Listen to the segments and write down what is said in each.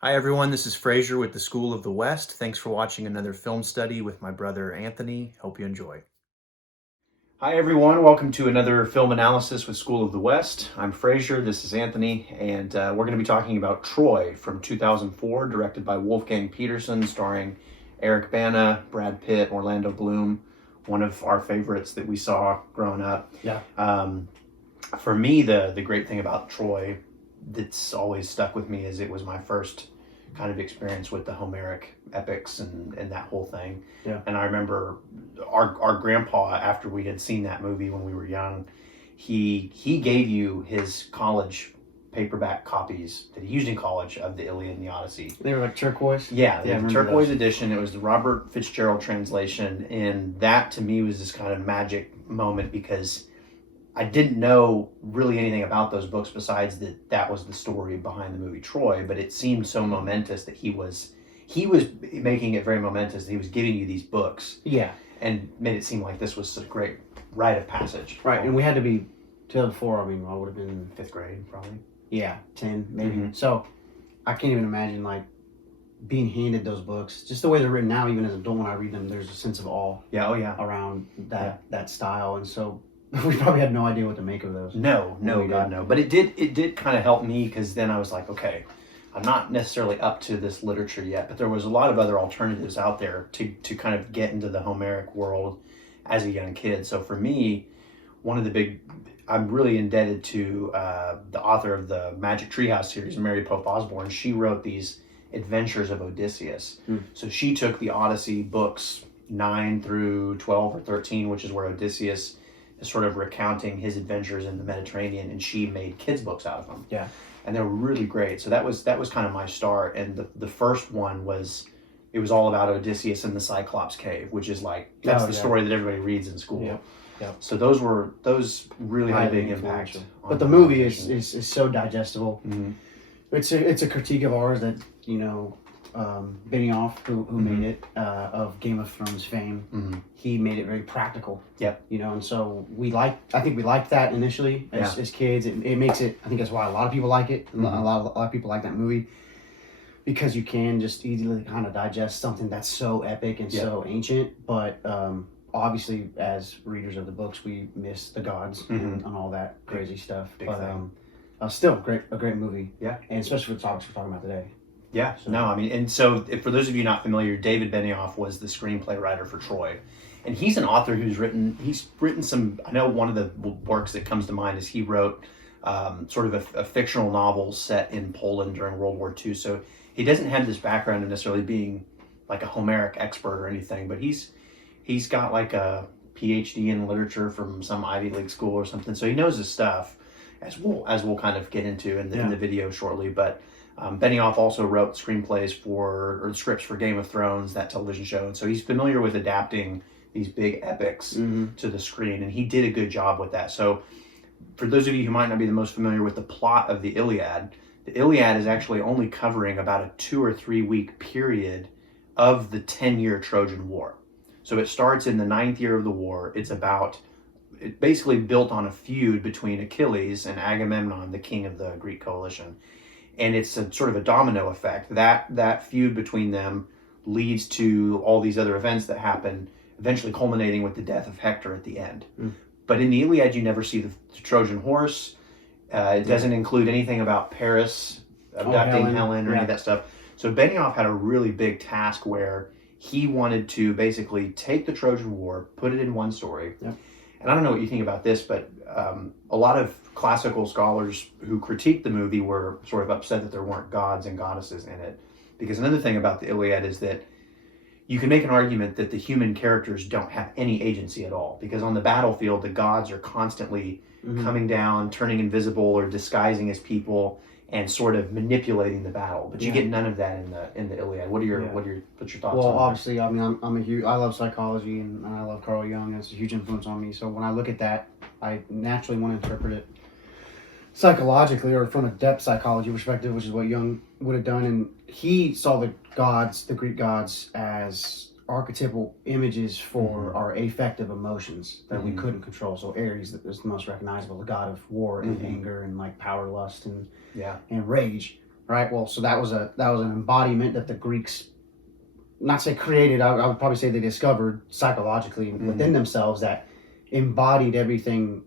Hi everyone, this is Fraser with the School of the West. Thanks for watching another film study with my brother Anthony. Hope you enjoy. Hi everyone, welcome to another film analysis with School of the West. I'm Fraser, this is Anthony, and we're going to be talking about Troy from 2004, directed by Wolfgang Peterson, starring Eric Bana, Brad Pitt, Orlando Bloom, one of our favorites that we saw growing up. Yeah. For me, the great thing about Troy that's always stuck with me is it was my first kind of experience with the Homeric epics and that whole thing. Yeah. And I remember our grandpa, after we had seen that movie when we were young, he gave you his college paperback copies that he used in college of the Iliad and the Odyssey. They were like turquoise? Yeah, Yeah, I the remember turquoise those. edition. It was the Robert Fitzgerald translation, and that to me was this kind of magic moment because I didn't know really anything about those books besides that was the story behind the movie Troy, but it seemed so momentous that he was making it very momentous that he was giving you these books Yeah. and made it seem like this was a great rite of passage. Right, and we had to be 2004. I mean, I would have been, fifth grade probably. yeah, 10 maybe. Mhm. So I can't even imagine like being handed those books. Just the way they're written now, even as an adult, when I read them, there's a sense of awe Yeah, oh yeah. around that style. And so we probably had no idea what to make of those. No, we God, did. no. But it did kind of help me because then I was like, okay, I'm not necessarily up to this literature yet, but there was a lot of other alternatives out there to kind of get into the Homeric world as a young kid. So for me, I'm really indebted to the author of the Magic Treehouse series, Mary Pope Osborne. She wrote these Adventures of Odysseus. So she took the Odyssey books 9 through 12 or 13, which is where Odysseus is sort of recounting his adventures in the Mediterranean, and she made kids books out of them. Yeah. And they were really great. So that was kind of my start. And the first one was all about Odysseus in the Cyclops cave, which is like that's the story that everybody reads in school. Yeah. Yeah. So those really had a big impact. But the movie is so digestible. Mm-hmm. It's a critique of ours that Benioff, who Mm-hmm. made it, of Game of Thrones fame, Mm-hmm. he made it very practical. Yep. And so I think we liked that initially as kids. It makes it, I think that's why a lot of people like it. Mm-hmm. A lot of people like that movie because you can just easily kind of digest something that's so epic and so ancient. But obviously, as readers of the books, we miss the gods and all that crazy stuff. Big But thing. still, a great movie. Yeah. And especially for the topics we're talking about today. Yeah, no, I mean, and so for those of you not familiar, David Benioff was the screenplay writer for Troy, and he's an author he's written some. I know one of the works that comes to mind is he wrote sort of a fictional novel set in Poland during World War II. So he doesn't have this background of necessarily being like a Homeric expert or anything, but he's got like a PhD in literature from some Ivy League school or something. So he knows his stuff, as we'll kind of get into in the video shortly, but. Benioff also wrote screenplays or scripts for Game of Thrones, that television show, and so he's familiar with adapting these big epics to the screen, and he did a good job with that. So, for those of you who might not be the most familiar with the plot of the Iliad is actually only covering about a 2 or 3 week period of the 10-year Trojan War. So it starts in the 9th year of the war. It's basically built on a feud between Achilles and Agamemnon, the king of the Greek coalition. And it's a sort of a domino effect. That feud between them leads to all these other events that happen, eventually culminating with the death of Hector at the end. But in the Iliad, you never see the Trojan horse. It doesn't include anything about Paris abducting Helen or any of that stuff. So Benioff had a really big task where he wanted to basically take the Trojan War, put it in one story. Yep. And I don't know what you think about this, but a lot of classical scholars who critiqued the movie were sort of upset that there weren't gods and goddesses in it. Because another thing about the Iliad is that you can make an argument that the human characters don't have any agency at all. Because on the battlefield, the gods are constantly coming down, turning invisible or disguising as people, and sort of manipulating the battle. But you get none of that in the Iliad. What's your thoughts on that? Well, obviously, I mean, I love psychology and I love Carl Jung. That's a huge influence on me. So when I look at that, I naturally want to interpret it psychologically or from a depth psychology perspective, which is what Jung would have done. And he saw the gods, the Greek gods, as archetypal images for our affective emotions that we couldn't control. So Ares is the most recognizable, the god of war and anger and like power, lust and rage. right? Well, so that was an embodiment that the Greeks, not say created, I would probably say they discovered psychologically within themselves that embodied everything,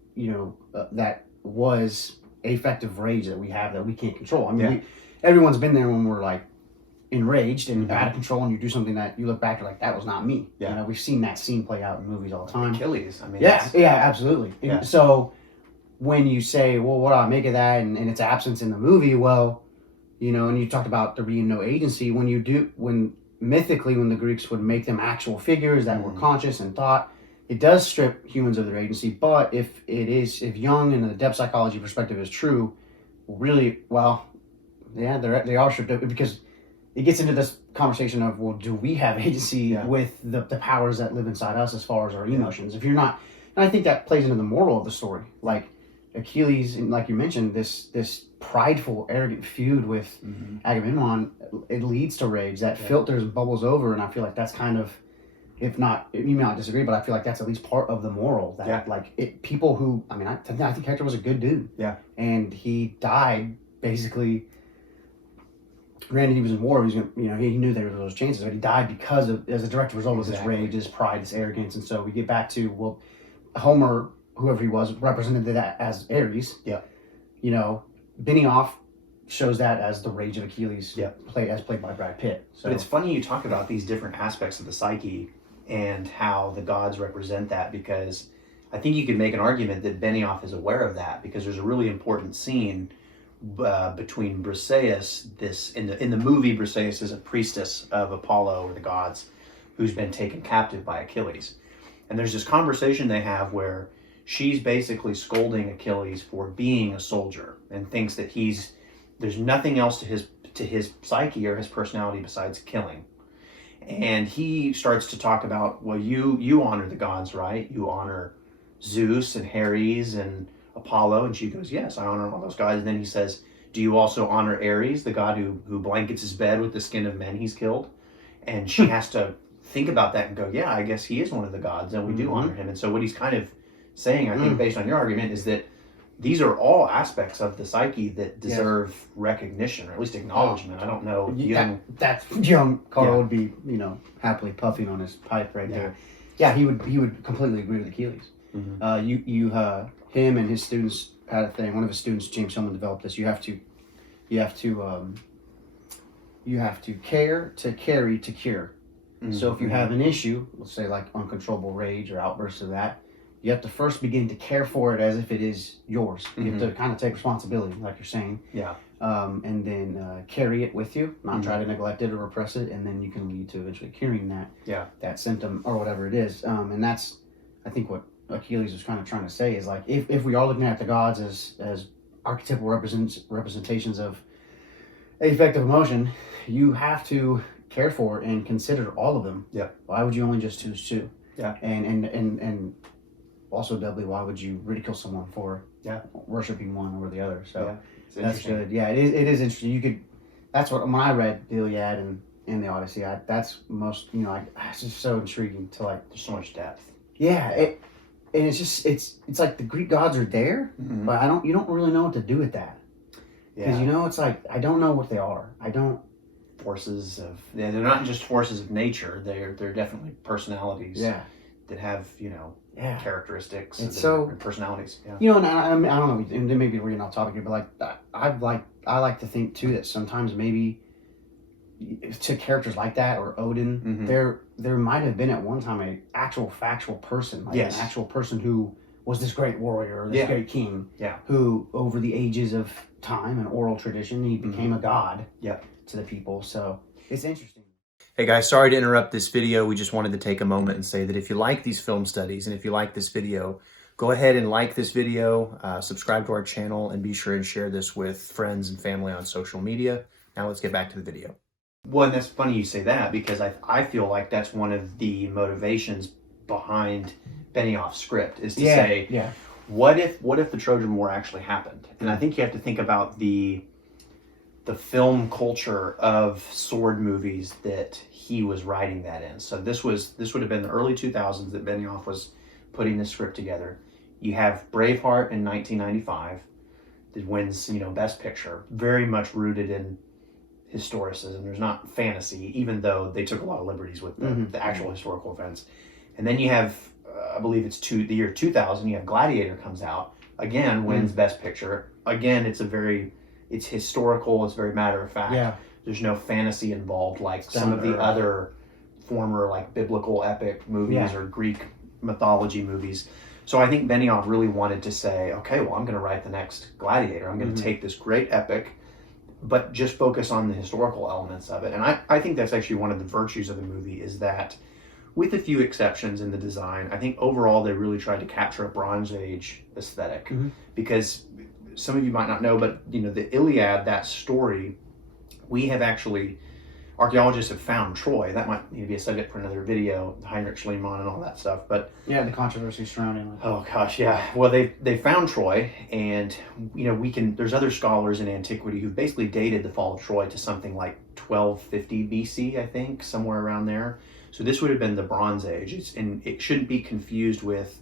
that was affective rage that we have that we can't control. I mean, everyone's been there when we're like enraged and out of control, and you do something that you look back, you're like, that was not me. Yeah. We've seen that scene play out in movies all the time. Achilles. I mean, yeah, absolutely. Yeah. So when you say, well, what do I make of that and its absence in the movie? Well, and you talked about there being no agency. When mythically, when the Greeks would make them actual figures that were conscious and thought, it does strip humans of their agency. But if Jung and the depth psychology perspective is true, really, well, yeah, they are stripped of it, because it gets into this conversation of, well, do we have agency with the powers that live inside us as far as our emotions? If you're not, and I think that plays into the moral of the story. Like Achilles, and like you mentioned, this prideful, arrogant feud with Agamemnon, it leads to rage that filters and bubbles over, and I feel like that's kind of, if not, you may not disagree, but I feel like that's at least part of the moral that people who, I mean, I think Hector was a good dude. Yeah. And he died basically. Granted, he was in war. He knew there were those chances, but he died because of, as a direct result of his rage, his pride, his arrogance. And so we get back to, well, Homer, whoever he was, represented that as Ares. Yeah. Benioff shows that as the rage of Achilles. Yeah. Played by Brad Pitt. So. But it's funny you talk about these different aspects of the psyche and how the gods represent that, because I think you could make an argument that Benioff is aware of that, because there's a really important scene between Briseis. In the movie, Briseis is a priestess of Apollo or the gods who's been taken captive by Achilles, and there's this conversation they have where she's basically scolding Achilles for being a soldier and thinks that there's nothing else to his psyche or his personality besides killing. And he starts to talk about, well, you honor the gods, right? You honor Zeus and Ares and Apollo. And she goes, yes, I honor all those guys. And then he says, do you also honor Ares, the god who blankets his bed with the skin of men he's killed? And she has to think about that and go, yeah, I guess he is one of the gods, and we do honor him. And so what he's kind of saying, I think, based on your argument, is that these are all aspects of the psyche that deserve recognition, or at least acknowledgement. I don't know. That's young Carl would be, happily puffing on his pipe right there. Yeah, he would completely agree with Achilles. Him and his students had a thing. One of his students, James Hillman, developed this. You have to care to carry to cure. So if you have an issue, let's say like uncontrollable rage or outbursts of that, you have to first begin to care for it as if it is yours. You have to kind of take responsibility, like you're saying. Yeah. And then carry it with you, not try to neglect it or repress it, and then you can lead to eventually curing that symptom or whatever it is. And that's, I think, what Achilles was kind of trying to say is, like, if we are looking at the gods as archetypal representations of affective emotion, you have to care for and consider all of them. Yeah. Why would you only just choose two? Yeah. And also doubly, why would you ridicule someone for worshiping one over the other? So that's good. Yeah, it is interesting. That's what, when I read the Iliad and the Odyssey, that's most, it's just so intriguing to, like, there's so much depth. Yeah. And it's just, it's like the Greek gods are there, but you don't really know what to do with that. Because, it's like, I don't know what they are. They're not just forces of nature. They're definitely personalities. Yeah. That have, characteristics and personalities. Yeah. And I don't know, and then maybe we're not topic here, but I like to think too that sometimes maybe to characters like that, or Odin, there might have been at one time an actual factual person, an actual person who was this great warrior, or this great king, who over the ages of time and oral tradition, he became a god to the people. So it's interesting. Hey guys, sorry to interrupt this video. We just wanted to take a moment and say that if you like these film studies and if you like this video, go ahead and like this video, subscribe to our channel, and be sure and share this with friends and family on social media. Now let's get back to the video. Well, and that's funny you say that, because I feel like that's one of the motivations behind Benioff's script, is to say, what if the Trojan War actually happened? And I think you have to think about the film culture of sword movies that he was writing that in. So this would have been the early 2000s that Benioff was putting this script together. You have Braveheart in 1995 that wins, Best Picture, very much rooted in historicism. There's not fantasy, even though they took a lot of liberties with the actual historical events. And then you have, I believe it's the year 2000. You have Gladiator comes out again, wins Best Picture. Again, it's historical. It's very matter of fact. Yeah. There's no fantasy involved like some of the other former like biblical epic movies or Greek mythology movies. So I think Benioff really wanted to say, okay, well, I'm going to write the next Gladiator. I'm going to take this great epic, but just focus on the historical elements of it. And I think that's actually one of the virtues of the movie is that, with a few exceptions in the design, I think overall they really tried to capture a Bronze Age aesthetic. Because some of you might not know, but the Iliad, that story, archaeologists have found Troy. That might need to be a subject for another video, Heinrich Schliemann and all that stuff. But yeah, the controversy surrounding it. Oh gosh, yeah. Well, they found Troy, and there's other scholars in antiquity who basically dated the fall of Troy to something like 1250 BC, I think, somewhere around there. So this would have been the Bronze Age, and it shouldn't be confused with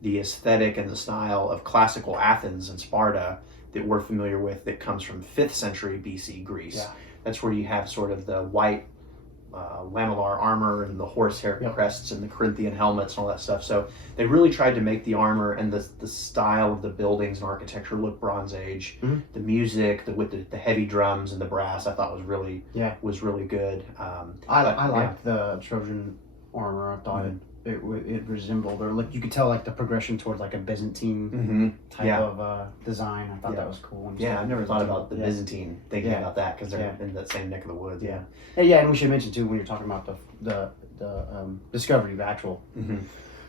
the aesthetic and the style of classical Athens and Sparta that we're familiar with, that comes from 5th century BC Greece. Yeah. That's where you have sort of the white lamellar armor and the horsehair crests and the Corinthian helmets and all that stuff. So they really tried to make the armor and the style of the buildings and architecture look Bronze Age. The music, with the heavy drums and the brass, I thought was really good. I liked the Trojan armor. I thought it resembled, or like you could tell like the progression towards like a Byzantine type of design. I thought that was cool. I've never thought about the Byzantine thinking about that, because they're in that same neck of the woods. And we should mention too, when you're talking about the discovery of actual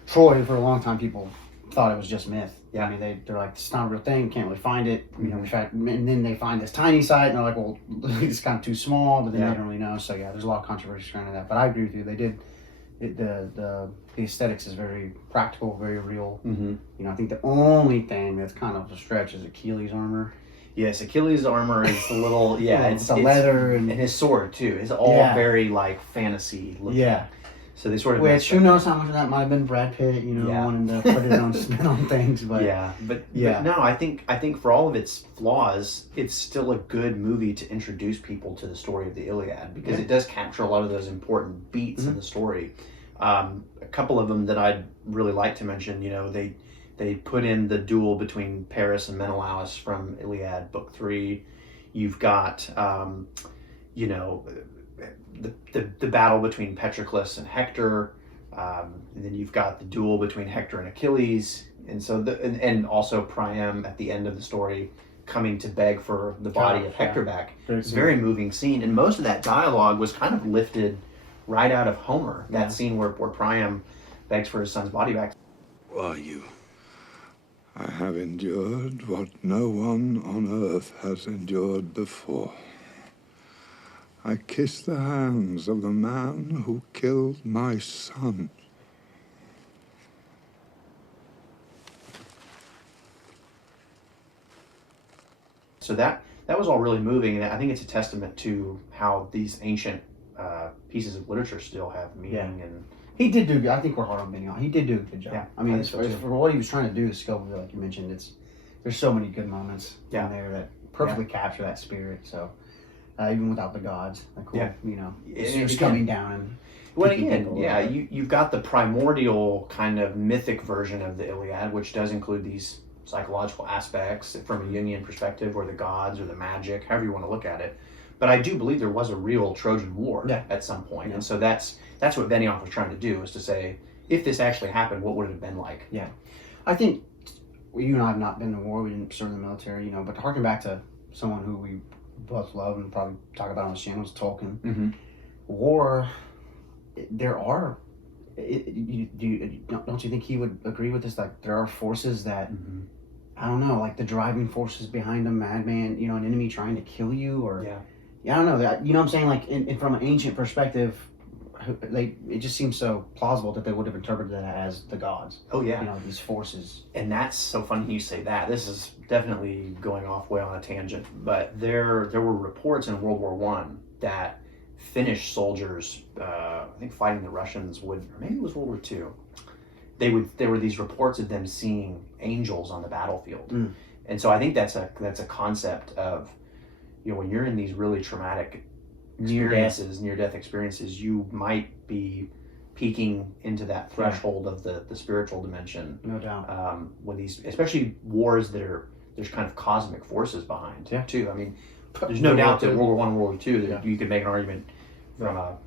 Troy, for a long time people thought it was just myth. I mean, they're like, it's not a real thing, can't really find it. And then they find this tiny site and they're like, well, it's kind of too small, but then they don't really know. So there's a lot of controversy surrounding that. But I agree with you. They did. The aesthetics is very practical, very real. I think the only thing that's kind of a stretch is Achilles' armor. Yes, Achilles' armor is a little it's the leather and his sword too. It's all very like fantasy looking. So they sort of. Which who knows how much of that might have been Brad Pitt, wanting to put his own spin on things, but but no, I think for all of its flaws, it's still a good movie to introduce people to the story of the Iliad, because it does capture a lot of those important beats in the story. A couple of them that I'd really like to mention, they put in the duel between Paris and Menelaus from Iliad Book 3. You've got the battle between Petroglyphs and Hector, and then you've got the duel between Hector and Achilles, and so and also Priam at the end of the story coming to beg for the body of Hector back. It's a very moving scene, and most of that dialogue was kind of lifted right out of Homer. That scene where Priam begs for his son's body back. Are you? I have endured what no one on earth has endured before. I kiss the hands of the man who killed my son. So that was all really moving, and I think it's a testament to how these ancient pieces of literature still have meaning. And he did do. I think we're hard on Benioff. He did do a good job. I mean, for what he was trying to do, the scope of it, like you mentioned, there's so many good moments in there that perfectly capture that spirit. So. Even without the gods, like it's just coming down. And well, again, you've got the primordial kind of mythic version of the Iliad, which does include these psychological aspects from a Jungian perspective, or the gods, or the magic, however you want to look at it. But I do believe there was a real Trojan War at some point, and so that's what Benioff was trying to do, is to say, if this actually happened, what would it have been like? Yeah, I think you and I have not been to war. We didn't serve in the military, but to harken back to someone who we both love and probably talk about on the channel is Tolkien. War, there are. Don't you think he would agree with this? Like, there are forces that I don't know, like the driving forces behind a madman, an enemy trying to kill you, or I don't know that. You know what I'm saying? Like, in from an ancient perspective, it just seems so plausible that they would have interpreted that as the gods. Oh yeah, these forces. And that's so funny you say that. This is definitely going off way on a tangent, but there were reports in World War I that Finnish soldiers, I think fighting the Russians or maybe it was World War II. There were these reports of them seeing angels on the battlefield, and so I think that's a concept of, when you're in these really traumatic near-death experiences, you might be peeking into that threshold of the spiritual dimension. No doubt. When these, especially wars there's kind of cosmic forces behind too. I mean, there's no doubt that World War I and World War II, that you could make an argument from a,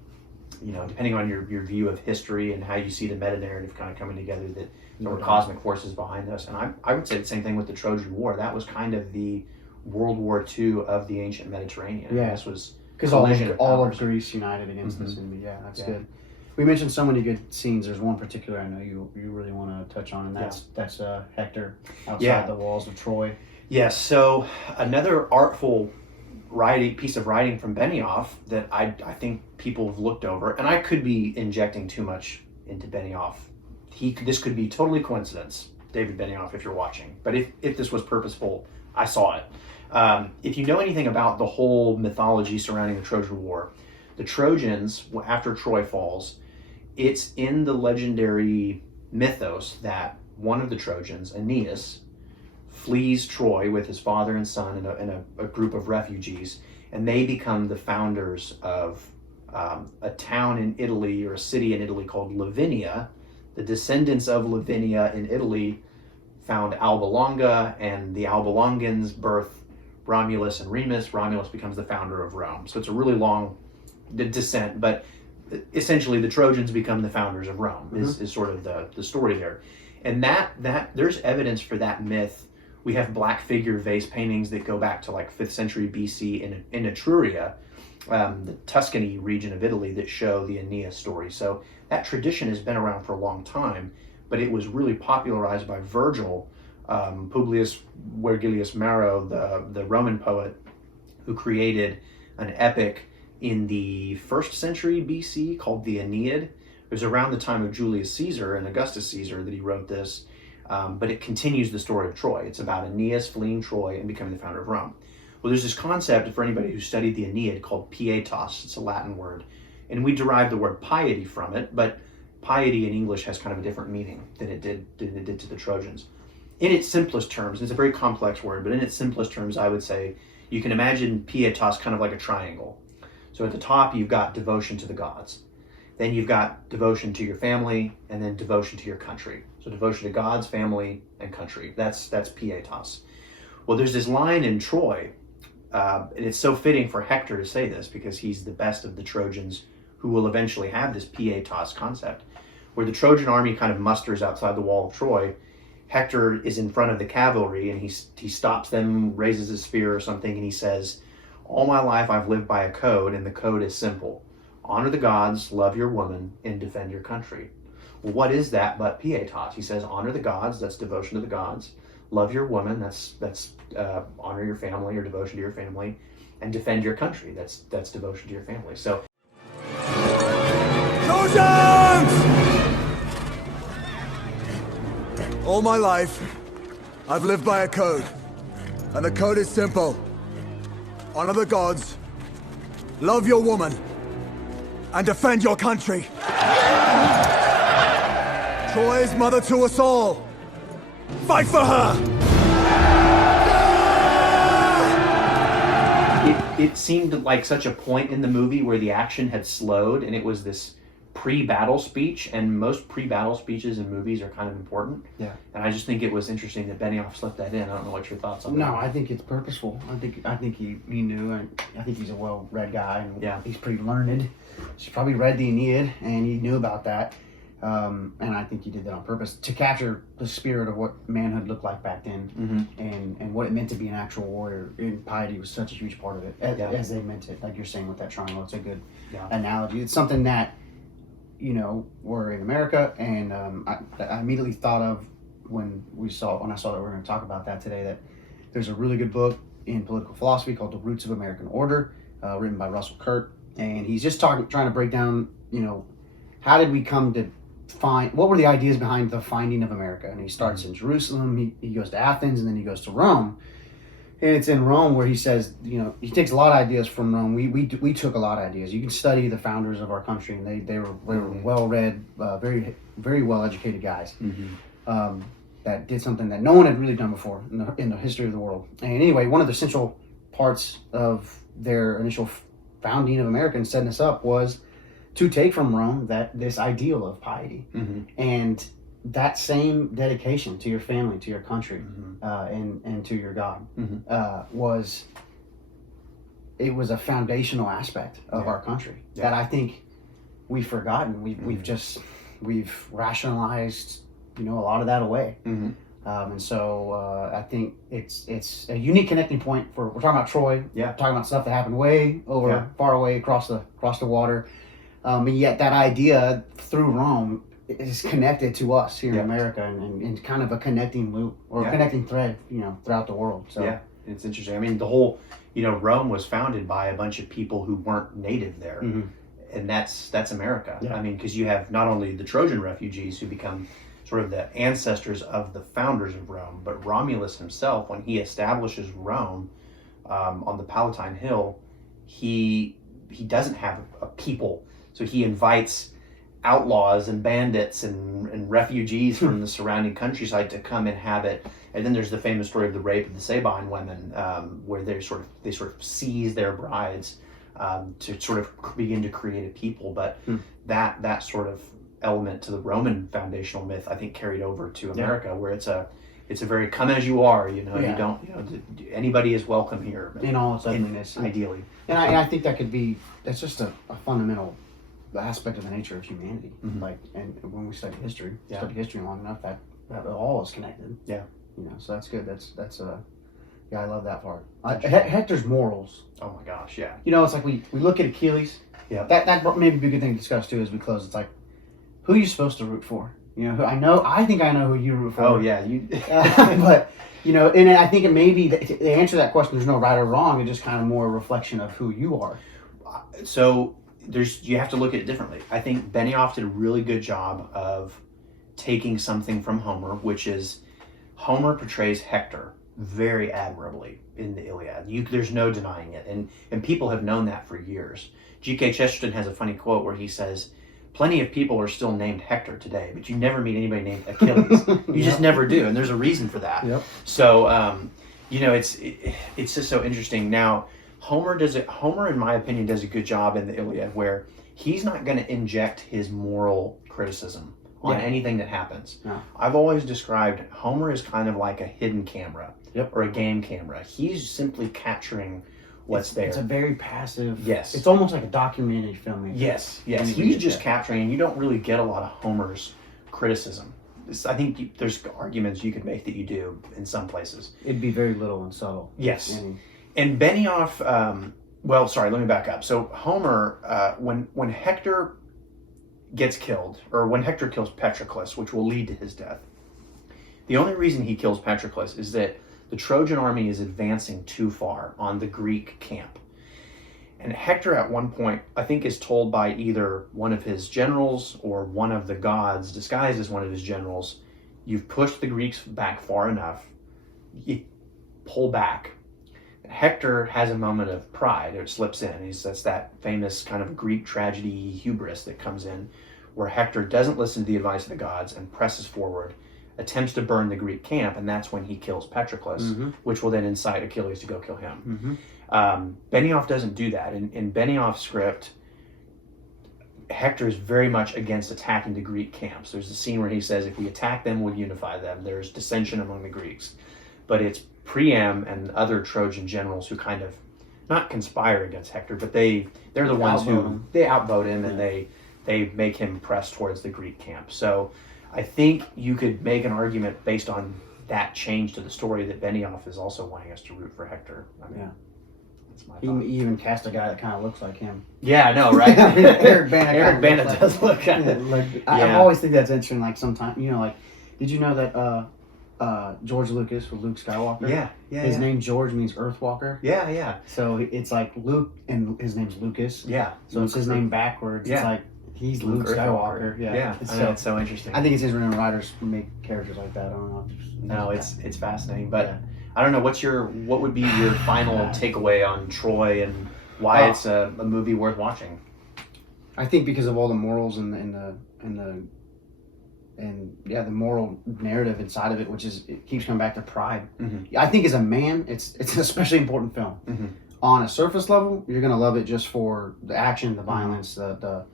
depending on your view of history and how you see the meta-narrative kind of coming together, that there were cosmic forces behind this. And I would say the same thing with the Trojan War. That was kind of the World War II of the ancient Mediterranean. Yeah. This was because all of Greece united against this enemy. Yeah, that's good. We mentioned so many good scenes. There's one particular I know you really want to touch on, and that's Hector outside the walls of Troy. Yes. So another artful piece of writing from Benioff that I think people have looked over, and I could be injecting too much into Benioff. This could be totally coincidence, David Benioff, if you're watching. But if this was purposeful, I saw it. If you know anything about the whole mythology surrounding the Trojan War, the Trojans, after Troy falls, it's in the legendary mythos that one of the Trojans, Aeneas, flees Troy with his father and son and a group of refugees, and they become the founders of a town in Italy, or a city in Italy, called Lavinia. The descendants of Lavinia in Italy found Alba Longa, and the Alba Longans birth Romulus and Remus. Romulus becomes the founder of Rome. So it's a really long descent, but essentially the Trojans become the founders of Rome is sort of the story there. And that there's evidence for that myth. We have black figure vase paintings that go back to like 5th century BC in Etruria, the Tuscany region of Italy, that show the Aeneas story. So that tradition has been around for a long time, but it was really popularized by Virgil, Publius Vergilius Maro, the Roman poet, who created an epic in the 1st century BC called the Aeneid. It was around the time of Julius Caesar and Augustus Caesar that he wrote this, but it continues the story of Troy. It's about Aeneas fleeing Troy and becoming the founder of Rome. Well, there's this concept for anybody who studied the Aeneid called pietas. It's a Latin word, and we derived the word piety from it, but piety in English has kind of a different meaning than it did to the Trojans. In its simplest terms, it's a very complex word, but in its simplest terms, I would say you can imagine pietas kind of like a triangle. So at the top, you've got devotion to the gods. Then you've got devotion to your family, and then devotion to your country. So devotion to gods, family, and country. That's pietas. Well, there's this line in Troy, and it's so fitting for Hector to say this because he's the best of the Trojans who will eventually have this pietas concept, where the Trojan army kind of musters outside the wall of Troy. Hector is in front of the cavalry, and he stops them, raises his spear or something, and he says, "All my life I've lived by a code, and the code is simple. Honor the gods, love your woman, and defend your country." Well, what is that but pietas? He says, honor the gods, that's devotion to the gods. Love your woman, that's honor your family or devotion to your family. And defend your country, that's devotion to your family. So, Trojans! All my life, I've lived by a code. And the code is simple. Honor the gods, love your woman, and defend your country. Troy is mother to us all. Fight for her! It seemed like such a point in the movie where the action had slowed, and it was this pre-battle speech, and most pre-battle speeches in movies are kind of important. Yeah. And I just think it was interesting that Benioff slipped that in. I don't know what your thoughts on that. No, I think it's purposeful. I think he knew, and I think he's a well-read guy, and he's pretty learned. He's probably read the Aeneid, and he knew about that. And I think he did that on purpose to capture the spirit of what manhood looked like back then, and what it meant to be an actual warrior. And piety was such a huge part of it, as they meant it. Like you're saying with that triangle, it's a good analogy. It's something that, we're in America, and I immediately thought of when I saw that we were going to talk about that today, that there's a really good book in political philosophy called The Roots of American Order, written by Russell Kirk, and he's just trying to break down, how did we come to what were the ideas behind the finding of America? And he starts in Jerusalem, he goes to Athens, and then he goes to Rome. And it's in Rome where he says, he takes a lot of ideas from Rome. We took a lot of ideas. You can study the founders of our country, and they were well-read, very, very well-educated guys that did something that no one had really done before in the history of the world. And anyway, one of the central parts of their initial founding of America and setting us up was to take from Rome this ideal of piety and that same dedication to your family, to your country, and to your God was a foundational aspect of our country that I think we've forgotten. We've rationalized, a lot of that away. And so I think it's a unique connecting point we're talking about Troy. Yeah. Talking about stuff that happened way over, far away across the water. And yet that idea through Rome is connected to us here in America and kind of a connecting loop or a connecting thread, throughout the world. So yeah, it's interesting. I mean, the whole, Rome was founded by a bunch of people who weren't native there. And that's America. Yeah. I mean, because you have not only the Trojan refugees who become sort of the ancestors of the founders of Rome, but Romulus himself, when he establishes Rome on the Palatine Hill, he doesn't have a people. So he invites outlaws and bandits and refugees from the surrounding countryside to come inhabit. And then there's the famous story of the rape of the Sabine women, where they sort of seize their brides to sort of begin to create a people. But that sort of element to the Roman foundational myth, I think, carried over to America, where it's a very come as you are. You don't, anybody is welcome here in all its ugliness, ideally. And I think that's just a fundamental aspect of the nature of humanity. And when we study history long enough, that all is connected. Yeah. So that's good. That's I love that part. Hector's morals. Oh my gosh, yeah. It's like we look at Achilles. Yeah. That maybe be a good thing to discuss too as we close. It's like, who are you supposed to root for? I think I know who you root for. Oh yeah, you. But and I think it maybe the answer to that question, there's no right or wrong. It's just kind of more a reflection of who you are. So you have to look at it differently. I think Benioff did a really good job of taking something from Homer, which is Homer portrays Hector very admirably in the Iliad. There's no denying it, and people have known that for years. G.K. Chesterton has a funny quote where he says, "Plenty of people are still named Hector today, but you never meet anybody named Achilles. You just never do, and there's a reason for that." Yep. So, it's just so interesting. Now, Homer, in my opinion, does a good job in the Iliad where he's not going to inject his moral criticism on anything that happens. No. I've always described Homer as kind of like a hidden camera or a game camera. He's simply capturing what's there. It's a very passive. Yes. It's almost like a documentary filming. Yes. He's just capturing, and you don't really get a lot of Homer's criticism. I think there's arguments you could make that you do in some places. It'd be very little and subtle. Yes. And Benioff, let me back up. So Homer, when Hector gets killed, or when Hector kills Petroglyphs, which will lead to his death, the only reason he kills Petroglyphs is that the Trojan army is advancing too far on the Greek camp. And Hector at one point, I think, is told by either one of his generals or one of the gods, disguised as one of his generals, "You've pushed the Greeks back far enough. You pull back." And Hector has a moment of pride. It slips in. That's that famous kind of Greek tragedy hubris that comes in, where Hector doesn't listen to the advice of the gods and presses forward, attempts to burn the Greek camp, and that's when he kills Petroglyphs, which will then incite Achilles to go kill him. Benioff doesn't do that. In Benioff's script, Hector is very much against attacking the Greek camps. There's a scene where he says, if we attack them, we'll unify them. There's dissension among the Greeks. But it's Priam and other Trojan generals who kind of, not conspire against Hector, but they're the ones who outvote him, and they make him press towards the Greek camp. So I think you could make an argument based on that change to the story that Benioff is also wanting us to root for Hector. I mean, that's my thought. He even cast a guy that kind of looks like him. Yeah, I know, right? Eric Bana. Eric Bana does look kind of I always think that's interesting. Like sometimes, did you know that George Lucas with Luke Skywalker? His name George means Earthwalker. Yeah. So it's like Luke, and his name's Lucas. Yeah. So it's his name backwards. Yeah. It's like he's Luke Skywalker. Yeah. It's so interesting. I think it's interesting when writers make characters like that. I don't know. No, it's fascinating. But I don't know. What would be your final takeaway on Troy and why it's a movie worth watching? I think because of all the morals and the moral narrative inside of it, which is, it keeps coming back to pride. I think as a man, it's an especially important film. on a surface level, you're gonna love it just for the action, the violence, the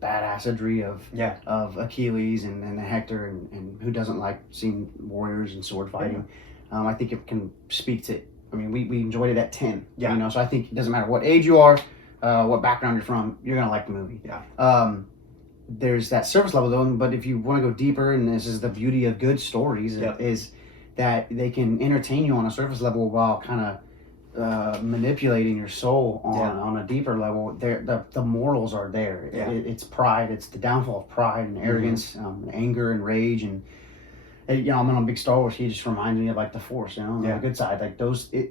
badassery of Achilles and Hector, and who doesn't like seeing warriors and sword fighting. I think it can speak to. I mean, we enjoyed it at 10. Yeah. You know, so I think it doesn't matter what age you are, what background you're from, you're gonna like the movie. Yeah. There's that surface level though, but if you want to go deeper, and this is the beauty of good stories, is that they can entertain you on a surface level while kind of manipulating your soul on a deeper level. The morals are there. It's pride. It's the downfall of pride and arrogance, and anger and rage. And you know, I'm on a big Star Wars. He just reminds me of like the Force, you know, the good side, like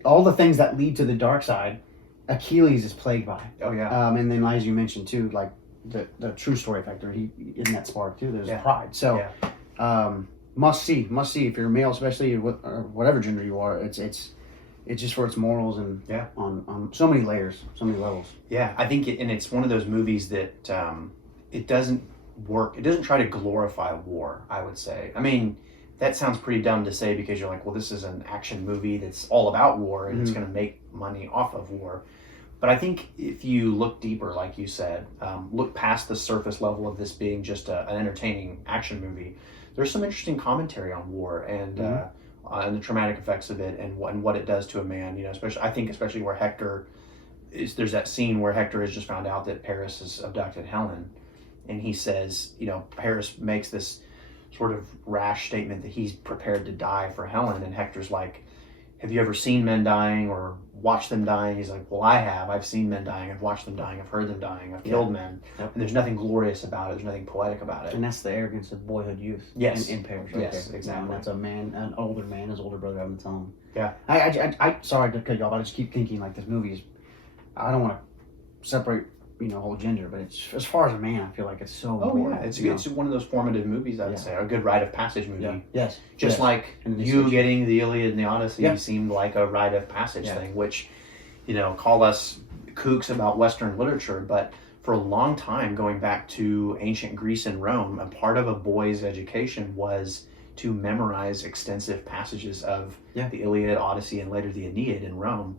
all the things that lead to the dark side. Achilles is plagued by. Oh yeah. And then as you mentioned too, like the true story factor. He in that spark too. There's pride. So must see if you're a male, especially or whatever gender you are. It's just for its morals and on so many layers, so many levels. Yeah, I think and it's one of those movies that it doesn't work. It doesn't try to glorify war, I would say. I mean, that sounds pretty dumb to say because you're like, well, this is an action movie that's all about war and it's going to make money off of war. But I think if you look deeper, like you said, look past the surface level of this being just an entertaining action movie, there's some interesting commentary on war and the traumatic effects of it and what it does to a man. You know, especially where Hector there's that scene where Hector has just found out that Paris has abducted Helen, and he says, you know, Paris makes this sort of rash statement that he's prepared to die for Helen, and Hector's like, have you ever seen men dying or watched them dying? He's like, well, I have. I've seen men dying. I've watched them dying. I've heard them dying. I've killed men. Yep. And there's nothing glorious about it. There's nothing poetic about it. And that's the arrogance of boyhood youth. Yes. In Paris. Right yes, there. exactly. And that's a man, an older man, his older brother having to tell him. Yeah. I sorry to cut you off. I just keep thinking like this movie is, I don't want to separate, you know, whole gender, but it's as far as a man, I feel like it's so important. Yeah. It's one of those formative movies, I would say, a good rite of passage movie. Yeah. Yes. Just like you getting the Iliad and the Odyssey seemed like a rite of passage thing, which, you know, call us kooks about Western literature, but for a long time, going back to ancient Greece and Rome, a part of a boy's education was to memorize extensive passages of the Iliad, Odyssey, and later the Aeneid in Rome.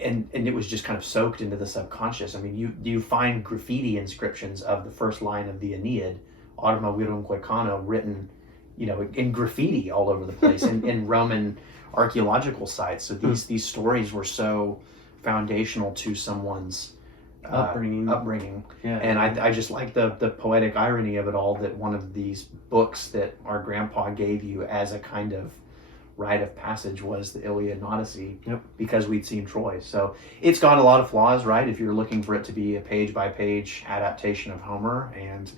And it was just kind of soaked into the subconscious. I mean, you find graffiti inscriptions of the first line of the Aeneid, Autima virumque cano, written, you know, in graffiti all over the place in Roman archaeological sites. So these stories were so foundational to someone's upbringing. Yeah, and I just like the poetic irony of it all, that one of these books that our grandpa gave you as a kind of rite of passage was the Iliad and Odyssey, because we'd seen Troy. So it's got a lot of flaws, right? If you're looking for it to be a page-by-page adaptation of Homer, and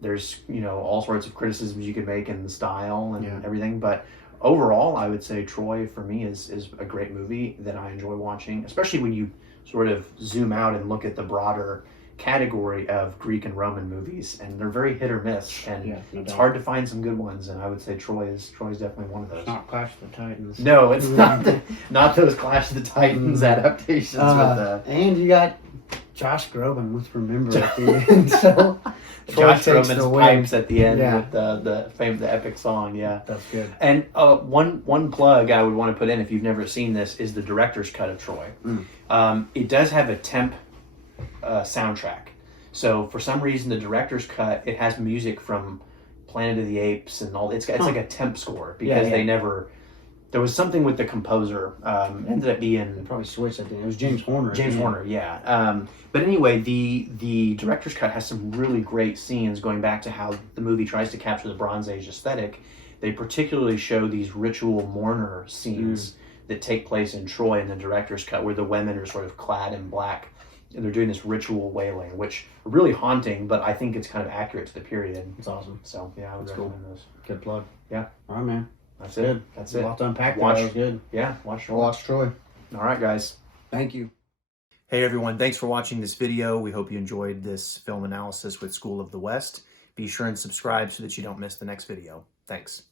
there's, you know, all sorts of criticisms you could make in the style and everything, but overall, I would say Troy for me is a great movie that I enjoy watching, especially when you sort of zoom out and look at the broader category of Greek and Roman movies, and they're very hit or miss, and it's hard to find some good ones, and I would say Troy is definitely one of those. It's not Clash of the Titans. No, it's not those Clash of the Titans adaptations. And you got Josh Groban with Remember at the end. So Josh Groban's pipes at the end with the epic song. Yeah, that's good. And one plug I would want to put in, if you've never seen this, is the director's cut of Troy. It does have a temp soundtrack. So for some reason, the director's cut, it has music from Planet of the Apes and all. It's like a temp score, because they never. There was something with the composer. Ended up being, they probably switched at the end. It was James Horner. James Horner, yeah. But anyway, the director's cut has some really great scenes going back to how the movie tries to capture the Bronze Age aesthetic. They particularly show these ritual mourner scenes that take place in Troy in the director's cut, where the women are sort of clad in black and they're doing this ritual wailing, which are really haunting, but I think it's kind of accurate to the period. It's awesome. So yeah, I would recommend those. Good plug. Yeah. All right, man. That's it. Good. That's it. A lot to unpack. That was good. Yeah, watch Troy. Watch Troy. All right, guys. Thank you. Hey everyone, thanks for watching this video. We hope you enjoyed this film analysis with School of the West. Be sure and subscribe so that you don't miss the next video. Thanks.